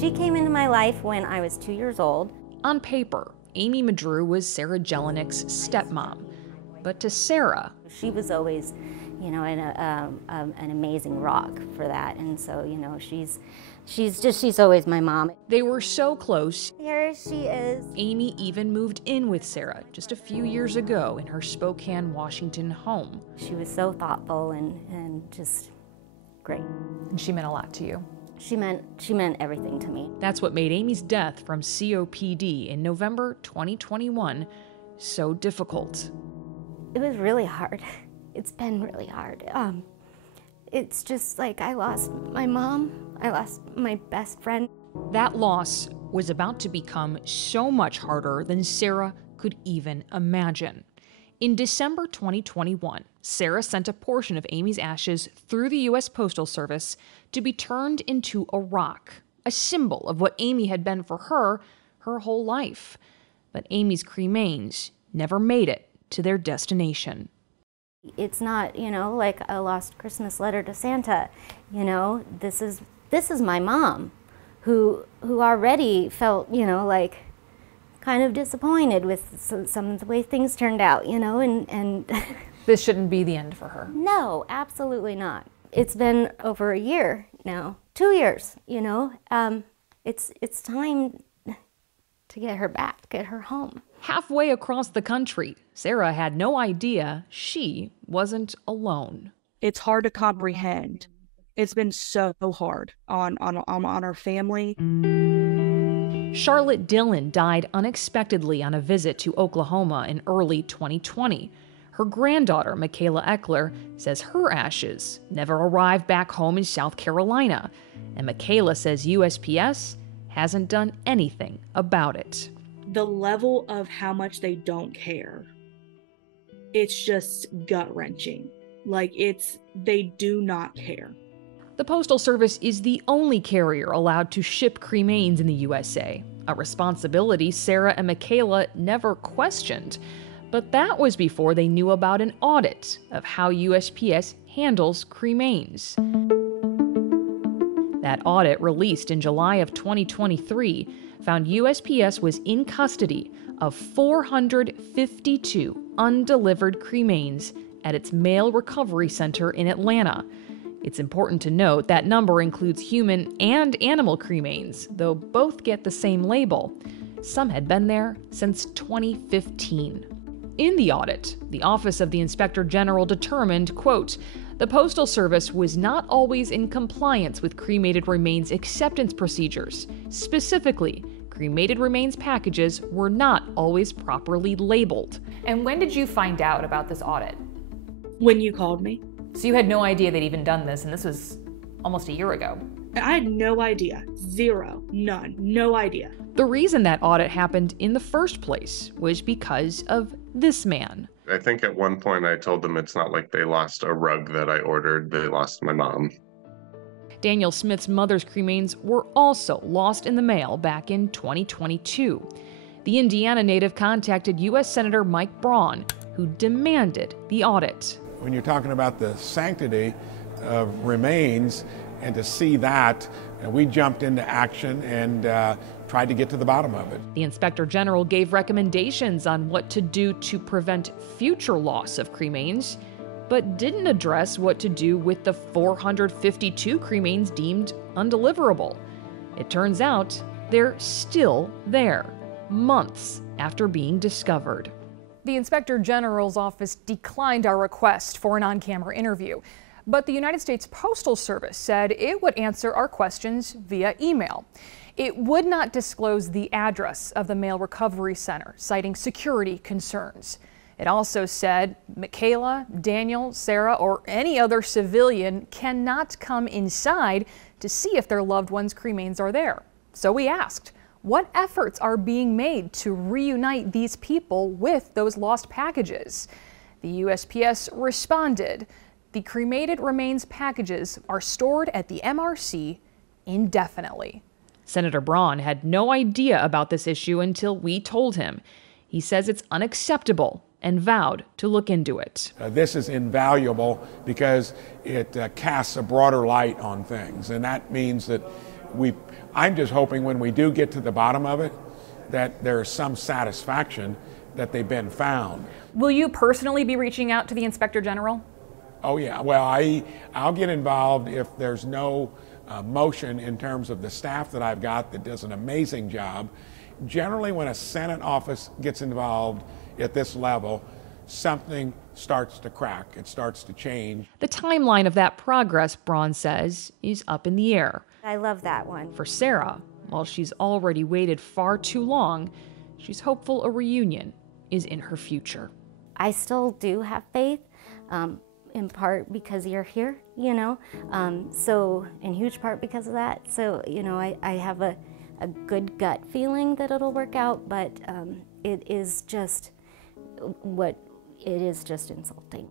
She came into my life when I was 2 years old. On paper, Amy Madru was Sarah Jelinik's stepmom. But to Sarah, she was always, you know, an amazing rock for that. And so, you know, she's always my mom. They were so close. Here she is. Amy even moved in with Sarah just a few years ago in her Spokane, Washington home. She was so thoughtful and just great. And she meant a lot to you. She meant everything to me. That's what made Amy's death from COPD in November 2021 so difficult. It was really hard. It's been really hard. It's just like I lost my mom. I lost my best friend. That loss was about to become so much harder than Sarah could even imagine. In December 2021, Sarah sent a portion of Amy's ashes through the U.S. Postal Service to be turned into a rock, a symbol of what Amy had been for her whole life. But Amy's cremains never made it to their destination. It's not, you know, like a lost Christmas letter to Santa. You know, this is my mom, who already felt, you know, like kind of disappointed with some of the way things turned out, you know, and This shouldn't be the end for her. No, absolutely not. It's been over a year now, 2 years, you know. It's time to get her back, get her home. Halfway across the country, Sarah had no idea she wasn't alone. It's hard to comprehend. It's been so hard on our family. Charlotte Dillon died unexpectedly on a visit to Oklahoma in early 2020. Her granddaughter, Michaela Eckler, says her ashes never arrived back home in South Carolina. And Michaela says USPS hasn't done anything about it. The level of how much they don't care, it's just gut-wrenching. Like, they do not care. The Postal Service is the only carrier allowed to ship cremains in the USA, a responsibility Sarah and Michaela never questioned. But that was before they knew about an audit of how USPS handles cremains. That audit, released in July of 2023, found USPS was in custody of 452 undelivered cremains at its mail recovery center in Atlanta. It's important to note that number includes human and animal cremains, though both get the same label. Some had been there since 2015. In the audit, the Office of the Inspector General determined, quote, the Postal Service was not always in compliance with cremated remains acceptance procedures. Specifically, cremated remains packages were not always properly labeled. And when did you find out about this audit? When you called me. So you had no idea they'd even done this, and this was almost a year ago. I had no idea. Zero. None. No idea. The reason that audit happened in the first place was because of this man. I think at one point I told them it's not like they lost a rug that I ordered, they lost my mom. Daniel Smith's mother's cremains were also lost in the mail back in 2022. The Indiana native contacted U.S. Senator Mike Braun, who demanded the audit. When you're talking about the sanctity of remains, and to see that, we jumped into action and tried to get to the bottom of it. The Inspector General gave recommendations on what to do to prevent future loss of cremains, but didn't address what to do with the 452 cremains deemed undeliverable. It turns out they're still there, months after being discovered. The Inspector General's office declined our request for an on-camera interview, but the United States Postal Service said it would answer our questions via email. It would not disclose the address of the mail recovery center, citing security concerns. It also said Michaela, Daniel, Sarah, or any other civilian cannot come inside to see if their loved one's cremains are there. So we asked, what efforts are being made to reunite these people with those lost packages? The USPS responded, the cremated remains packages are stored at the MRC indefinitely. Senator Braun had no idea about this issue until we told him. He says it's unacceptable and vowed to look into it. This is invaluable because it casts a broader light on things, and that means that I'm just hoping when we do get to the bottom of it, that there's some satisfaction that they've been found. Will you personally be reaching out to the Inspector General? Oh yeah, well, I'll get involved if there's no motion in terms of the staff that I've got that does an amazing job. Generally, when a Senate office gets involved at this level, something starts to crack, it starts to change. The timeline of that progress, Braun says, is up in the air. I love that one. For Sarah, while she's already waited far too long, she's hopeful a reunion is in her future. I still do have faith, in part because you're here, you know, so in huge part because of that. So, you know, I have a good gut feeling that it'll work out, but it is just insulting.